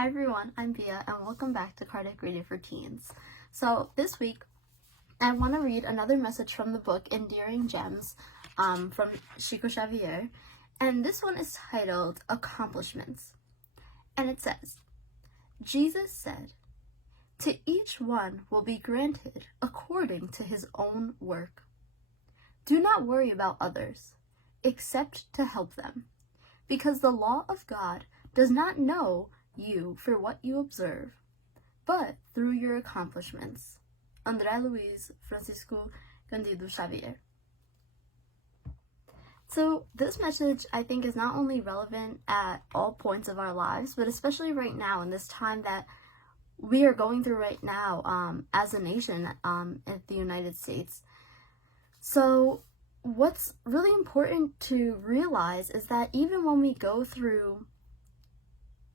Hi everyone, I'm Bia and welcome back to Kardec Reading for Teens. So this week I want to read another message from the book Endearing Gems from Chico Xavier, and this one is titled Accomplishments. And it says, Jesus said, "To each one will be granted according to his own work. Do not worry about others, except to help them, because the law of God does not know you for what you observe, but through your accomplishments." André Luiz Francisco Candido Xavier. So this message, I think, is not only relevant at all points of our lives, but especially right now in this time that we are going through right now as a nation in the United States. So what's really important to realize is that even when we go through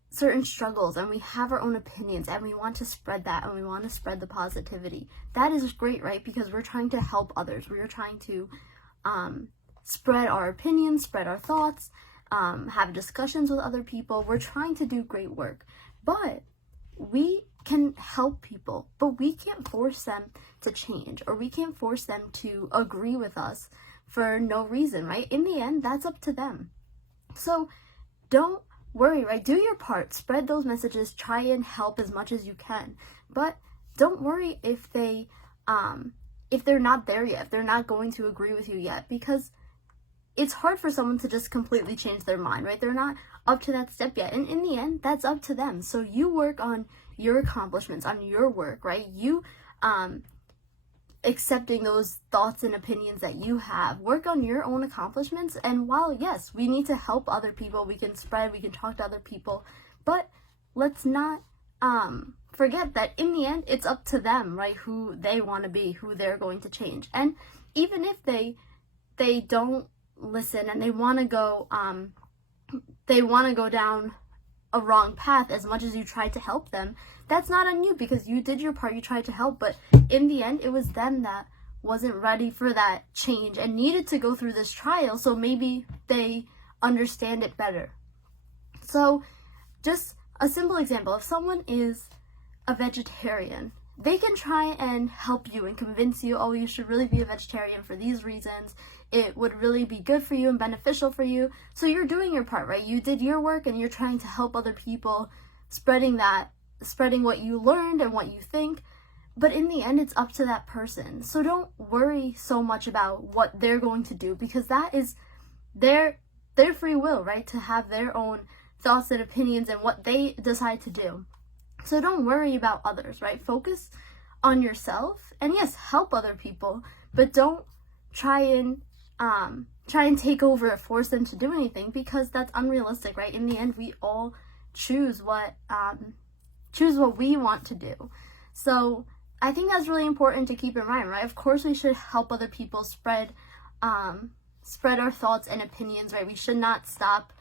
certain struggles and we have our own opinions and we want to spread that and we want to spread the positivity, that is great, right? Because we're trying to help others. We are trying to spread our opinions, spread our thoughts, have discussions with other people. We're trying to do great work, but we can help people, but we can't force them to change, or we can't force them to agree with us for no reason, right? In the end, that's up to them. So don't worry, right? Do your part, spread those messages, try and help as much as you can, but don't worry if they're not there yet, if they're not going to agree with you yet, because it's hard for someone to just completely change their mind, right? They're not up to that step yet, and in the end, that's up to them. So you work on your accomplishments, on your work, right? You accepting those thoughts and opinions that you have, work on your own accomplishments. And while yes, we need to help other people, we can spread, we can talk to other people, but let's not forget that in the end, it's up to them, right? Who they want to be, who they're going to change. And even if they don't listen and they want to go down a wrong path, as much as you tried to help them, that's not on you, because you did your part, you tried to help, but in the end, it was them that wasn't ready for that change and needed to go through this trial, so maybe they understand it better. So just a simple example, if someone is a vegetarian, they can try and help you and convince you, oh, you should really be a vegetarian for these reasons. It would really be good for you and beneficial for you. So you're doing your part, right? You did your work and you're trying to help other people, spreading what you learned and what you think. But in the end, it's up to that person. So don't worry so much about what they're going to do, because that is their free will, right? To have their own thoughts and opinions and what they decide to do. So don't worry about others, right? Focus on yourself, and yes, help other people, but don't try and take over or force them to do anything, because that's unrealistic, right? In the end, we all choose what we want to do. So I think that's really important to keep in mind, right? Of course, we should help other people spread our thoughts and opinions, right? We should not stop.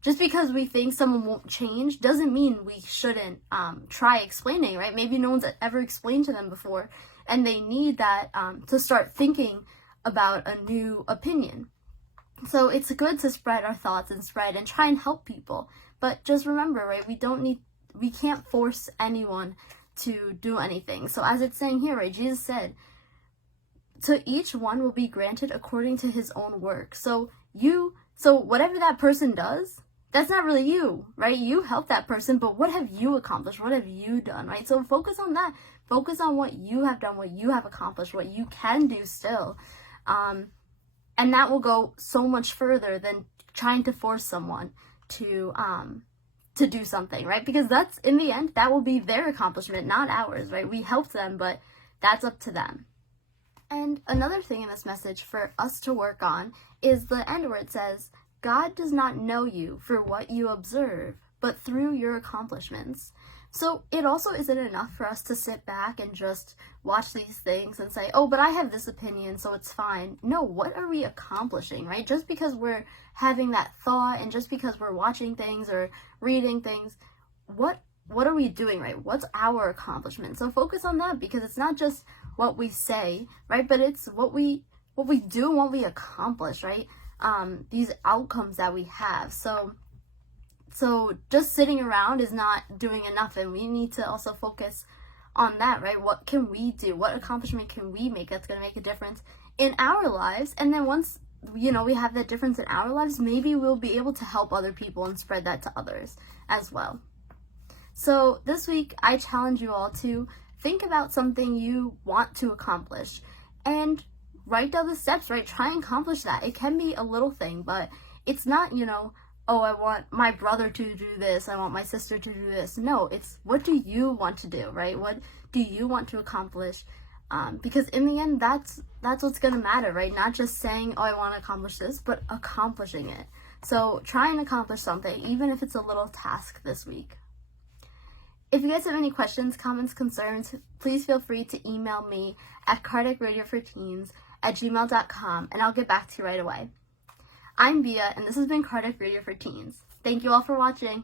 Just because we think someone won't change doesn't mean we shouldn't try explaining, right? Maybe no one's ever explained to them before, and they need that to start thinking about a new opinion. So it's good to spread our thoughts and try and help people. But just remember, right, we can't force anyone to do anything. So as it's saying here, right, Jesus said, to each one will be granted according to his own work. So whatever that person does, that's not really you, right? You help that person, but what have you accomplished? What have you done, right? So focus on that. Focus on what you have done, what you have accomplished, what you can do still. And that will go so much further than trying to force someone to do something, right? Because that's, in the end, that will be their accomplishment, not ours, right? We helped them, but that's up to them. And another thing in this message for us to work on is the end where it says, God does not know you for what you observe, but through your accomplishments. So it also isn't enough for us to sit back and just watch these things and say, oh, but I have this opinion, so it's fine. No, what are we accomplishing, right? Just because we're having that thought and just because we're watching things or reading things, what are we doing, right? What's our accomplishment? So focus on that, because it's not just what we say, right? But it's what we do and what we accomplish, right? These outcomes that we have. So So just sitting around is not doing enough, and we need to also focus on that, right? What can we do? What accomplishment can we make that's going to make a difference in our lives? And then once, you know, we have that difference in our lives, maybe we'll be able to help other people and spread that to others as well. So this week, I challenge you all to think about something you want to accomplish and write down the steps, right? Try and accomplish that. It can be a little thing, but it's not, you know, oh, I want my brother to do this, I want my sister to do this. No, it's what do you want to do, right? What do you want to accomplish? Because in the end, that's what's going to matter, right? Not just saying, oh, I want to accomplish this, but accomplishing it. So try and accomplish something, even if it's a little task this week. If you guys have any questions, comments, concerns, please feel free to email me at kardecradioforteens@gmail.com, and I'll get back to you right away. I'm Bia, and this has been Kardec Radio for Teens. Thank you all for watching.